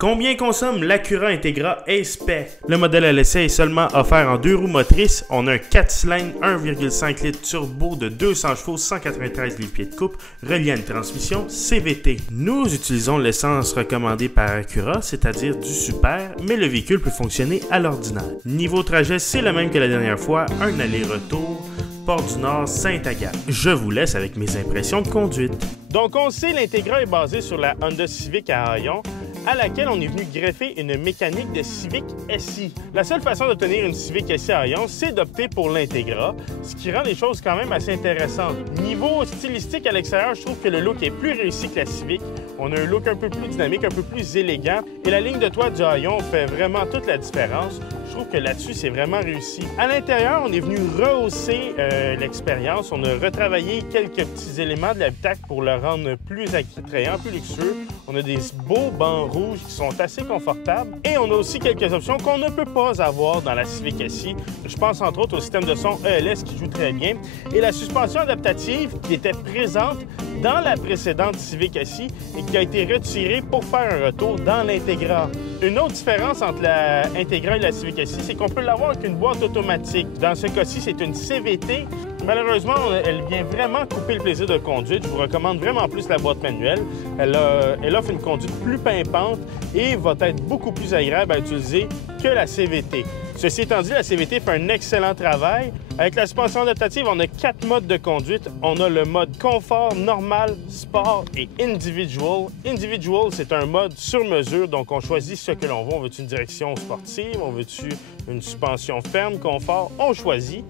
Combien consomme l'Acura Integra A-Spec? Le modèle à l'essai est seulement offert en 2 roues motrices. On a un 4 cylindres 1,5 litres turbo de 200 chevaux, 193 livres-pieds de coupe, relié à une transmission CVT. Nous utilisons l'essence recommandée par Acura, c'est-à-dire du super, mais le véhicule peut fonctionner à l'ordinaire. Niveau trajet, c'est le même que la dernière fois, un aller-retour. Port-du-Nord, Sainte-Agathe. Je vous laisse avec mes impressions de conduite. Donc on sait, l'Integra est basée sur la Honda Civic à Hayon, à laquelle on est venu greffer une mécanique de Civic SI. La seule façon d'obtenir une Civic SI à Hayon, c'est d'opter pour l'Integra, ce qui rend les choses quand même assez intéressantes. Niveau stylistique à l'extérieur, je trouve que le look est plus réussi que la Civic. On a un look un peu plus dynamique, un peu plus élégant, et la ligne de toit du Hayon fait vraiment toute la différence. Je trouve que là-dessus, c'est vraiment réussi. À l'intérieur, on est venu rehausser l'expérience. On a retravaillé quelques petits éléments de l'habitacle pour le rendre plus attrayant, plus luxueux. On a des beaux bancs rouges qui sont assez confortables. Et on a aussi quelques options qu'on ne peut pas avoir dans la Civic SI. Je pense entre autres au système de son ELS qui joue très bien et la suspension adaptative qui était présente dans la précédente Civic SI et qui a été retirée pour faire un retour dans l'Integra. Une autre différence entre la Integra et la Civic SI, c'est qu'on peut l'avoir avec une boîte automatique. Dans ce cas-ci, c'est une CVT. Malheureusement, elle vient vraiment couper le plaisir de conduite. Je vous recommande vraiment plus la boîte manuelle. Elle offre une conduite plus pimpante et va être beaucoup plus agréable à utiliser que la CVT. Ceci étant dit, la CVT fait un excellent travail. Avec la suspension adaptative, on a 4 modes de conduite. On a le mode confort, normal, sport et individual. Individual, c'est un mode sur mesure, donc on choisit ce que l'on veut. On veut-tu une direction sportive? On veut-tu une suspension ferme, confort? On choisit.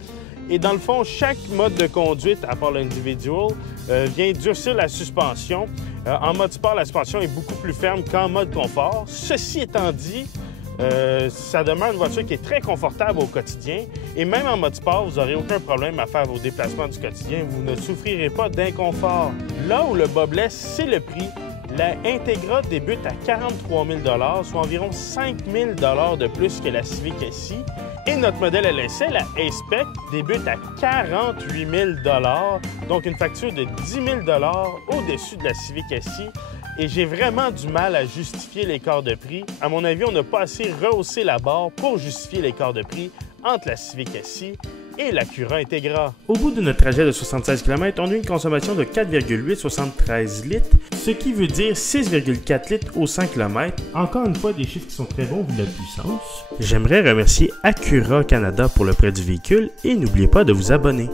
Et dans le fond, chaque mode de conduite, à part l'individual, vient durcir la suspension. En mode sport, la suspension est beaucoup plus ferme qu'en mode confort. Ceci étant dit, ça demeure une voiture qui est très confortable au quotidien. Et même en mode sport, vous n'aurez aucun problème à faire vos déplacements du quotidien. Vous ne souffrirez pas d'inconfort. Là où le bas blesse, c'est le prix. La Integra débute à 43 000 $, soit environ 5 000 $ de plus que la Civic SI. Et notre modèle à l'essai, la A-Spec, débute à 48 000 $, donc une facture de 10 000 $ au-dessus de la Civic SI. Et j'ai vraiment du mal à justifier l'écart de prix. À mon avis, on n'a pas assez rehaussé la barre pour justifier l'écart de prix entre la Civic SI et l'Acura Integra. Au bout de notre trajet de 76 km, on a eu une consommation de 4,873 litres, ce qui veut dire 6,4 litres au 100 km. Encore une fois, des chiffres qui sont très bons vu la puissance. J'aimerais remercier Acura Canada pour le prêt du véhicule et n'oubliez pas de vous abonner.